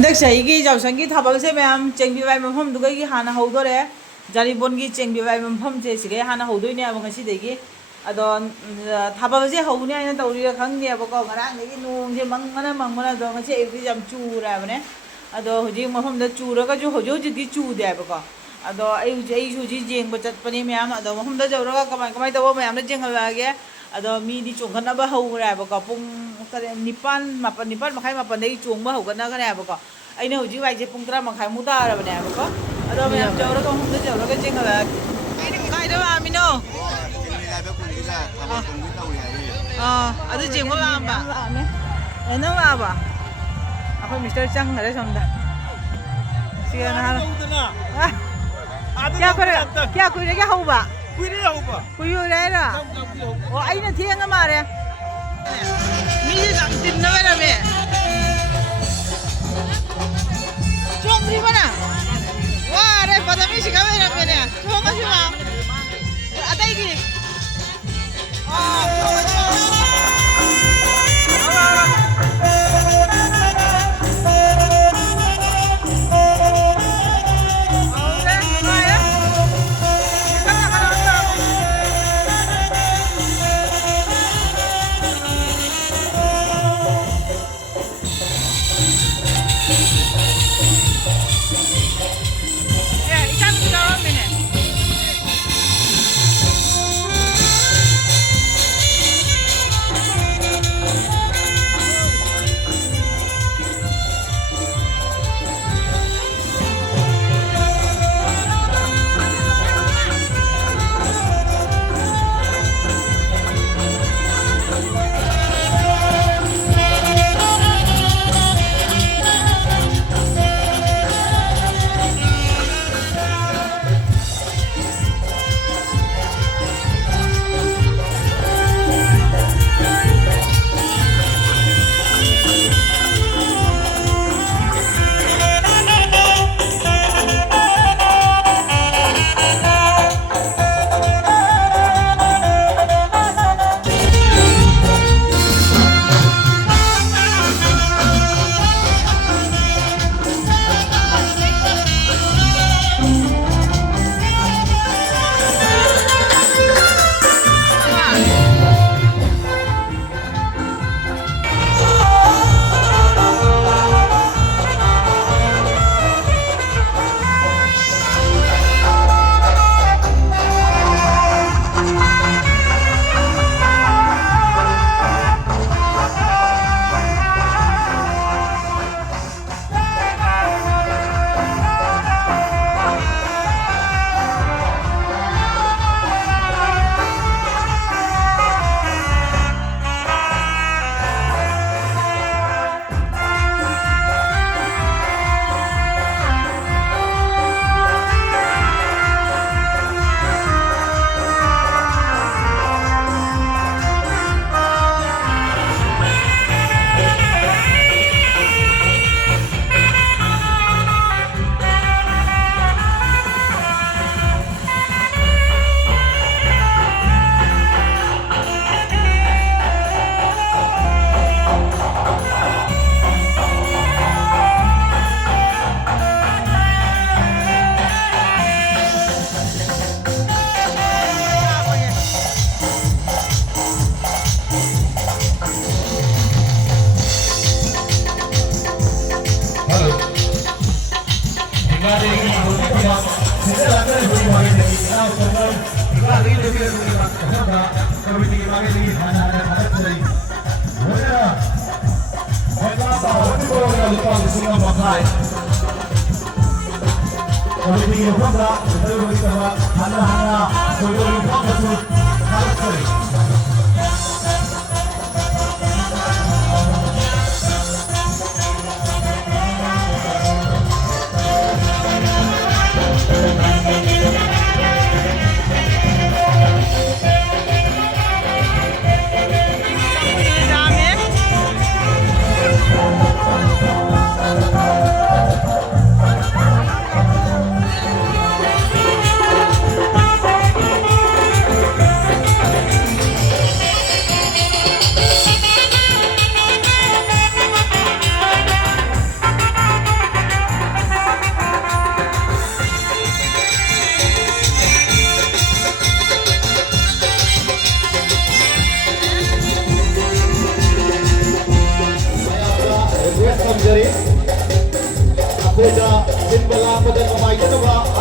हंदक सही जाउसंगी थाबल से ma'am चेंबी bye मफम दुगई हाना हौदोरे जारीबोन की चेंबी बाय मफम से सिगे हाना हौदोइने अब ngasi देगी अदो थाबल से हौने आइना तौरी खंगने बको ngरang देगी नोंग से मंगना दो ngasi एवरी जम चूरा बने अदो हुजी मफम द चूरगा जो होजो जिगी चूदे बको अदो आई हुजी जेंग बचतपनी मैम अदो मफम द जौरगा कमाय कमाय तबो मैम द जेंगलागे अदो मीदी चोंगनबा हौरा बको पुंग निपान मापन निपान मखाय मापन दे चोंगबा हौगनगने बको अने हूँ वाइजे पुंग 10 मखाय मुतारबनेबको अदो मैम जौरगा मफम द जौरगा जेंगलागे कायदो आमिनो अदो जेंगबा लांबा एनो लाबा अखोय मिस्टर चंगरे समदा क्या कुछ क्या होगा कुछ हो रहा है ना ओ आई ना थी अंग मारे मीजे दिन ना मेरा में चोंगरी बना वाह अरे पता नहीं सिखा मेरा मैंने चोंगा सिवा आता ही की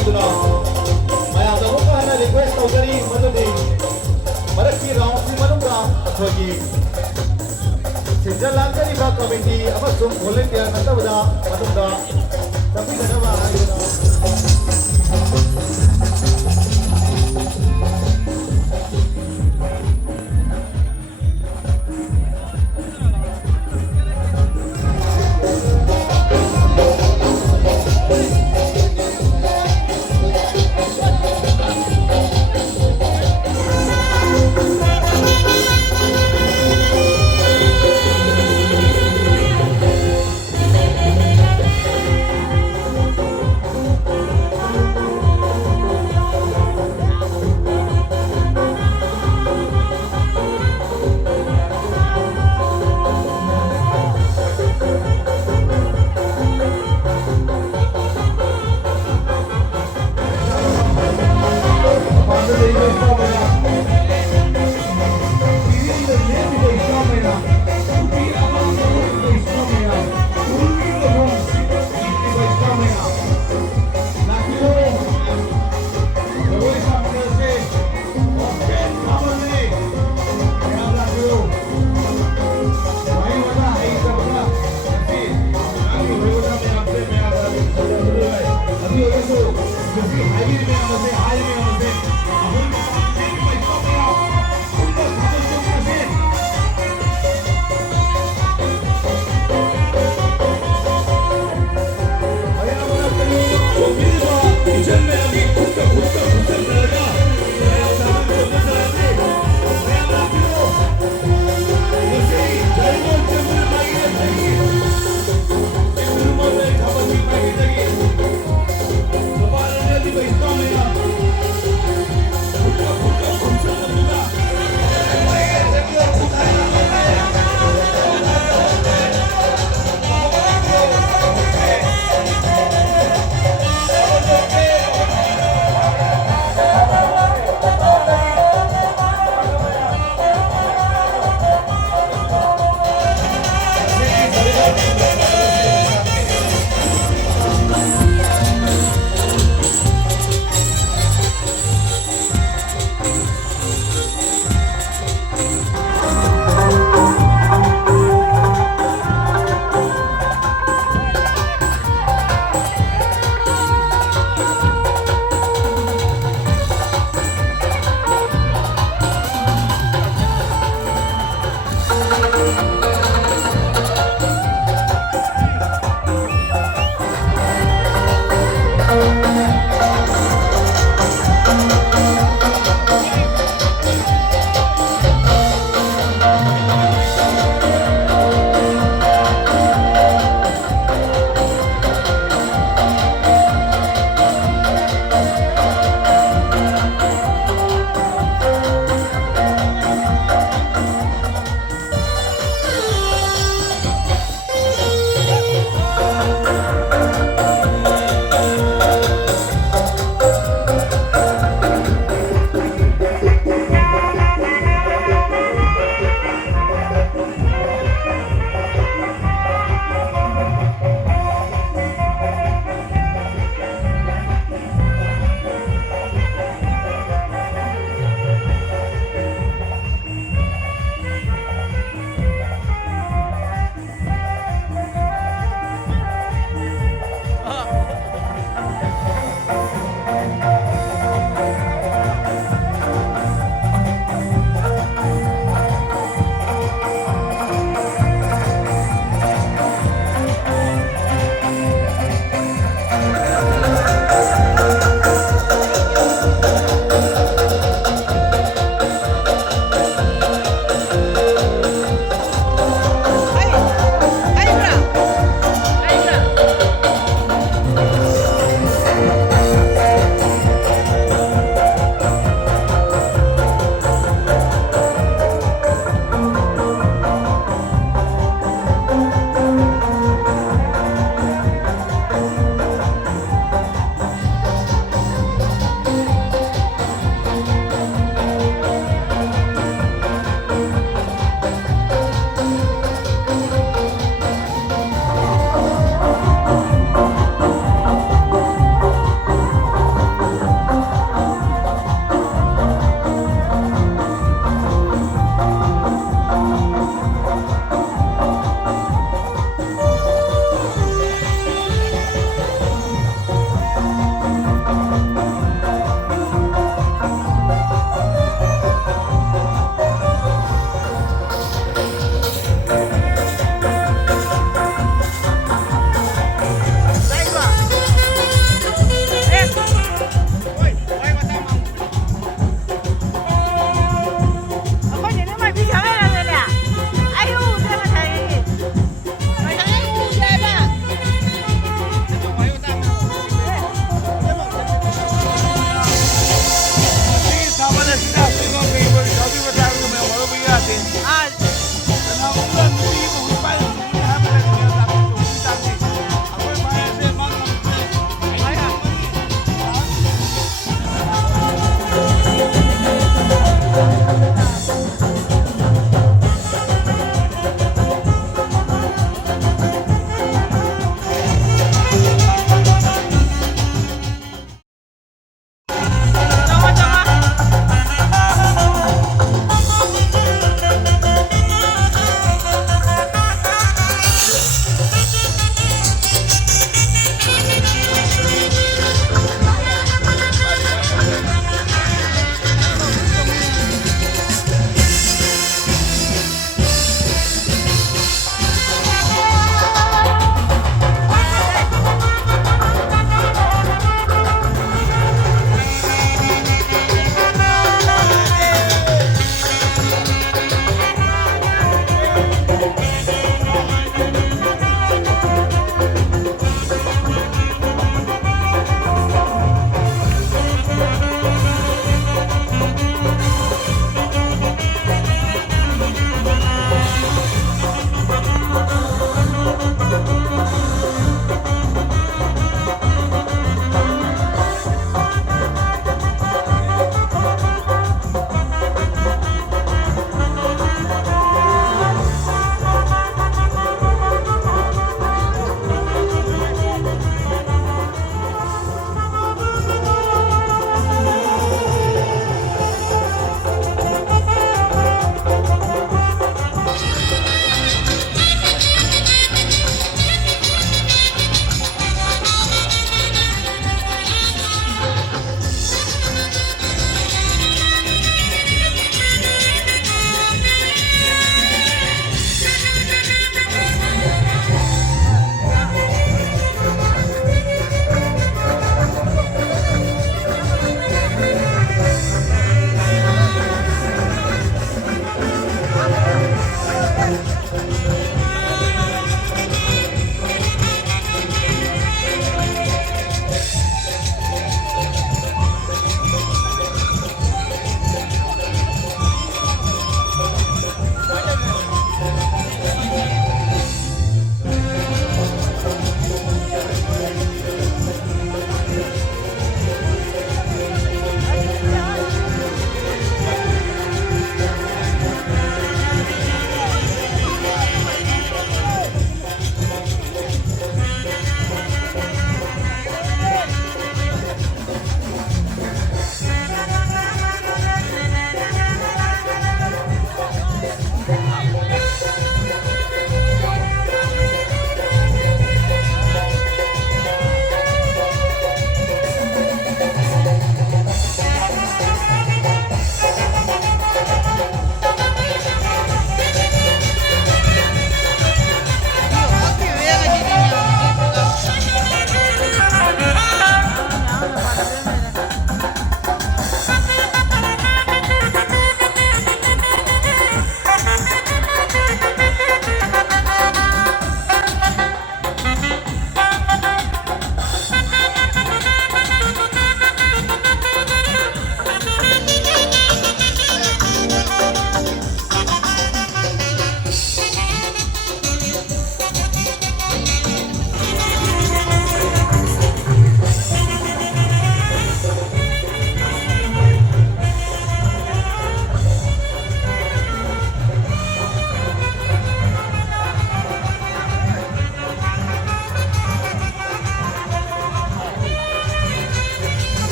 हाइदुना मयाम दा मुका हना रिक्वेस्ट तौजरी मदुदी मरकी राउंड की मनुगा अथोगी सिंजल लांकरी बा कमेटी अमसुम वॉलंटियर नतबदा मनुगा तभी जनवा हाइदुना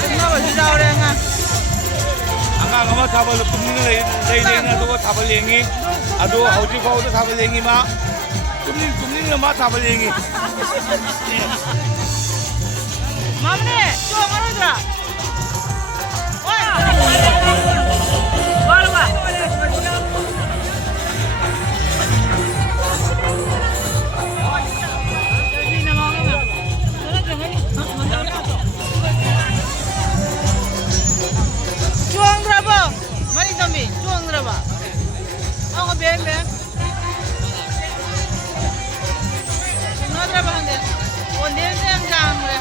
ꯇꯨꯝꯅꯕꯁꯨ ꯌꯥꯎꯔꯦ ꯑꯉꯥꯡ ꯑꯉꯥꯡ ꯑꯃ ꯊꯥꯕꯜ ꯇꯨꯝꯅꯤꯡ ꯂꯩꯅ ꯑꯗꯨꯒ ꯊꯥꯕꯜ ꯌꯦꯡꯉꯤ ꯑꯗꯣ ꯍꯧꯖꯤꯛ ꯐꯥꯎꯕꯗ ꯊꯥꯕꯜ ꯌꯦꯡꯉꯤ ꯃꯥ ꯇꯨꯝꯅꯤꯡꯅ ꯃꯥ ꯊꯥꯕꯜ ꯌꯦꯡꯉꯤ 맘네 쫑어로들아 Chuang berapa? Mari Tommy, chuang berapa? Aku ben. Chuang berapa ande? Oh, dia yang jam le.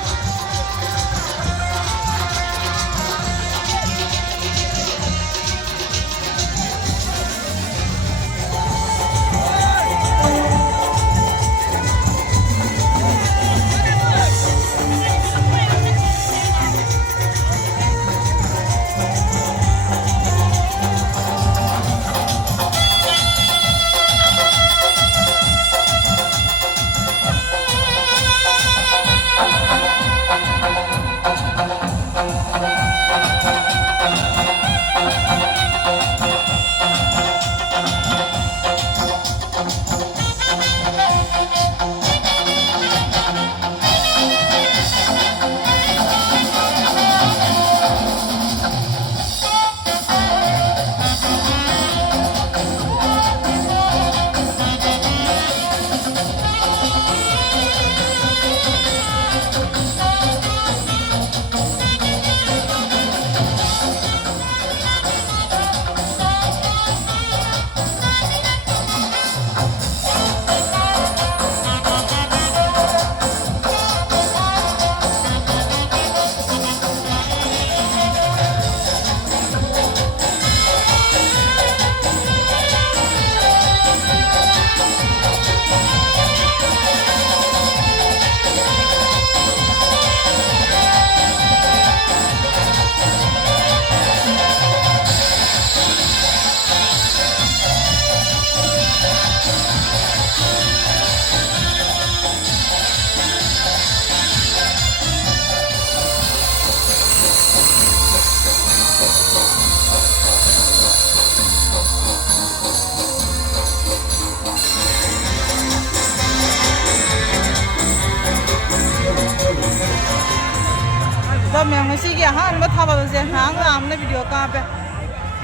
Yang masih dia han mat haba bese hang am na video ka pe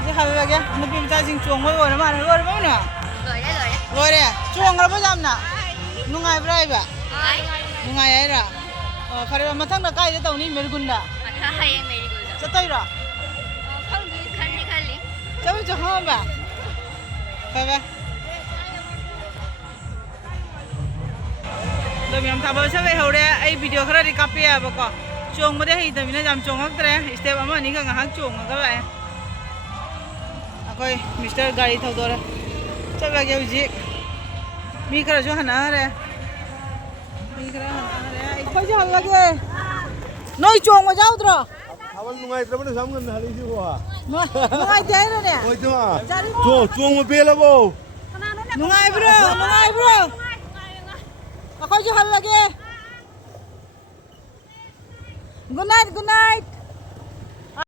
ji haba ba ge na bim cha jing chuang mo na ma na lor ba na lor ya chuang ra ba jam na nungai brai ba nungai ai ra khare ba mathang da kai de taw ni mer gun da matha hai meri gul cha tai ra khang di khali cha ba cha ha ba ba ba da mi am thaba sa ve ho re ai video khara ri ka pe ya ba ko Chuang mà đây thì mình làm chuang hết rồi, step mà ní cái hàng chuang các bạn. Coi, Mr. Gari thâu đó, chắc là cái gì? Mi cái chỗ hành á đây, mi cái hành á đây, coi chứ hành là cái, nói chuang mà giáo rồi. thảo nungai trâu nó sống gần hali siêu à Nungai thế rồi nè. ôi chứ mà chuông mà bê là vô Nungai bro. Coi chứ hành là cái. Good night.